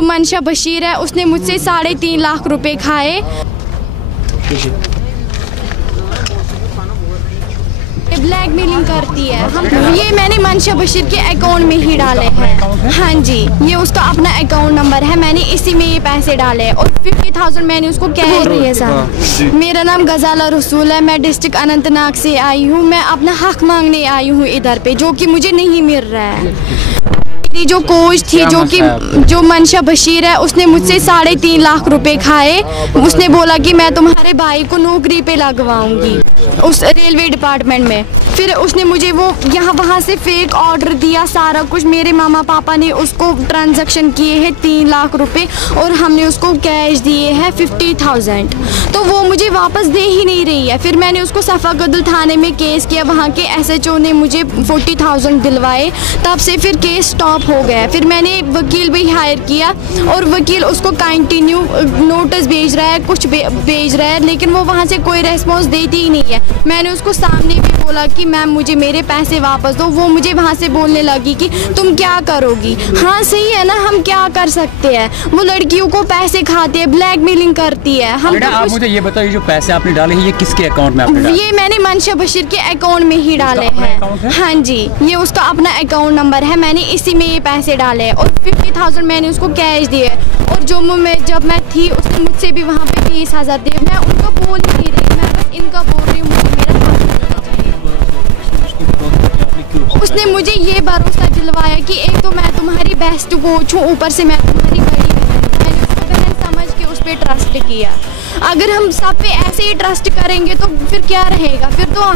जो मंशा बशीर है उसने मुझसे 3.5 लाख रुपए खाए। ब्लैकमेलिंग करती है। ये मैंने मंशा बशीर के अकाउंट में ही डाले हैं। हाँ जी, ये उसका अपना अकाउंट नंबर है, मैंने इसी में ये पैसे डाले हैं और 50,000 मैंने उसको कैश दिए साहब। मेरा नाम गजाला रसूल है, मैं डिस्ट्रिक्ट अनंतनाग से आई हूँ। मैं अपना हक मांगने आई हूँ इधर पे, जो कि मुझे नहीं मिल रहा है। जो कोच थी जो मंशा बशीर है, उसने मुझसे 3.5 लाख रुपए खाए। उसने बोला कि मैं तुम्हारे भाई को नौकरी पे लगवाऊंगी उस रेलवे डिपार्टमेंट में। फिर उसने मुझे वो वहाँ से फेक ऑर्डर दिया, सारा कुछ। मेरे मामा पापा ने उसको ट्रांजैक्शन किए हैं 3 लाख रुपए और हमने उसको कैश दिए हैं 50,000। तो वो मुझे वापस दे ही नहीं रही है। फिर मैंने उसको सफाकदल थाने में केस किया, वहाँ के SHO ने मुझे 40,000 दिलवाए। तब से फिर केस स्टॉप हो गया। फिर मैंने वकील भी हायर किया और वकील उसको कंटिन्यू नोटिस भेज रहा है, कुछ भेज रहा है, लेकिन वो वहाँ से कोई रेस्पॉन्स देती ही नहीं है। मैंने उसको सामने भी बोला कि मैम मुझे मेरे पैसे वापस दो। वो मुझे वहाँ से बोलने लगी कि तुम क्या करोगी। हाँ सही है ना, हम क्या कर सकते हैं। वो लड़कियों को पैसे खाते हैं, ब्लैकमेलिंग करती है। आप मुझे ये बताइए, जो पैसे आपने डाले हैं ये किसके अकाउंट में आपने डाले? ये मैंने मंशा बशीर के अकाउंट में ही डाले हैं। हाँ जी, ये उसका अपना अकाउंट नंबर है, मैंने इसी में ये पैसे डाले हैं और 50,000 मैंने उसको कैश दिए। और जम्मू में जब मैं थी उसने मुझसे भी वहाँ पे 20,000 दिए। मैं उनका बोल ही नहीं रही, मैं बस इनका बोल रही हूँ, मेरा उसने मुझे ये भरोसा दिलवाया कि एक तो मैं तुम्हारी बेस्ट कोच हूँ, ऊपर से मैं तुम्हारी बड़ी बहन। मैंने उसको बहन समझ के उस पर ट्रस्ट किया। अगर हम सब पे ऐसे ही ट्रस्ट करेंगे तो फिर क्या रहेगा। फिर तो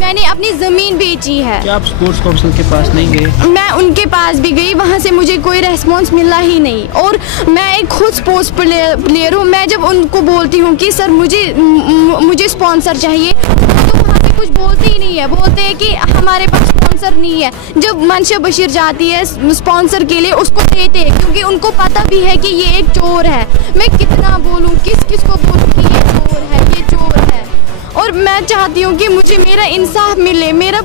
मैंने अपनी ज़मीन बेची है। क्या आप स्पोर्ट्स काउंसिल के पास नहीं गए? मैं उनके पास भी गई, वहाँ से मुझे कोई रेस्पॉन्स मिला ही नहीं। और मैं एक खुद स्पोर्ट्स प्लेयर हूँ। मैं जब उनको बोलती हूँ कि सर मुझे स्पॉन्सर चाहिए, तो वहाँ पे कुछ बोलते ही नहीं है। बोलते हैं कि हमारे पास स्पॉन्सर नहीं है। जब मंशा बशीर जाती है स्पॉन्सर के लिए, उसको देते हैं, क्योंकि उनको पता भी है कि ये एक चोर है। मैं कितना बोलूँ, किस को बोलूँ कि ये चोर है, ये चोर है। और मैं चाहती हूँ कि मुझे मेरा इंसाफ मिले। मेरा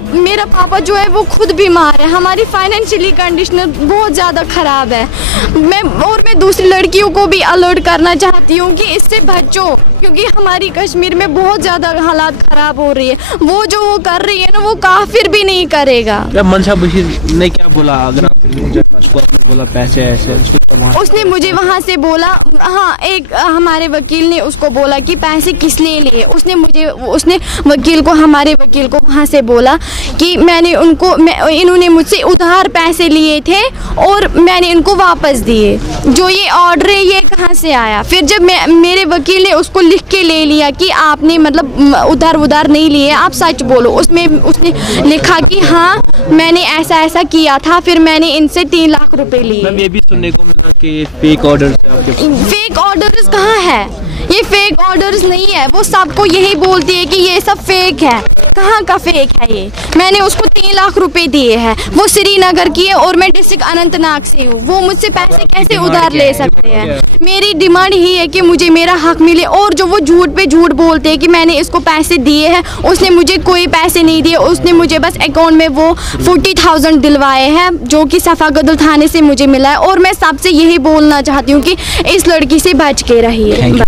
पापा जो है वो खुद बीमार है, हमारी फाइनेंशियली कंडीशन बहुत ज़्यादा ख़राब है। मैं दूसरी लड़कियों को भी अलर्ट करना चाहती हूँ कि इससे बचो, क्योंकि हमारी कश्मीर में बहुत ज़्यादा हालात ख़राब हो रही है। वो जो वो कर रही है ना, वो काफिर भी नहीं करेगा। मंशा बशीर ने क्या बोला? अगर उसको बोला पैसे ऐसे, उसने मुझे वहाँ से बोला, हाँ एक हमारे वकील ने उसको बोला कि पैसे किसने लिए। उसने हमारे वकील को वहाँ से बोला कि इन्होंने मुझसे उधार पैसे लिए थे और मैंने इनको वापस दिए। जो ये ऑर्डर है ये कहाँ से आया? फिर जब मेरे वकील ने उसको लिख के ले लिया कि आपने मतलब उधार नहीं लिए, आप सच बोलो। उसने लिखा कि हाँ मैंने ऐसा किया था। फिर मैंने इनसे 3 लाख रुपए लिए। ये भी सुनने को मिला कि फेक ऑर्डर्स फेक ऑर्डर्स कहाँ है? ये फेक ऑर्डर्स नहीं है। वो सबको यही बोलती है कि ये सब फेक है। कहाँ का फेक है ये? मैंने उसको 3 लाख रुपए दिए हैं। वो श्रीनगर की है और मैं डिस्ट्रिक्ट अनंतनाग से हूँ। वो मुझसे पैसे कैसे उधार ले सकते हैं? मेरी डिमांड ही है कि मुझे मेरा हक मिले। और जो वो झूठ पे झूठ बोलते हैं कि मैंने इसको पैसे दिए हैं, उसने मुझे कोई पैसे नहीं दिए। उसने मुझे बस अकाउंट में वो 40,000 दिलवाए हैं, जो कि सफाकदल थाने से मुझे मिला है। और मैं सबसे यही बोलना चाहती हूँ कि इस लड़की से बच के रहिए।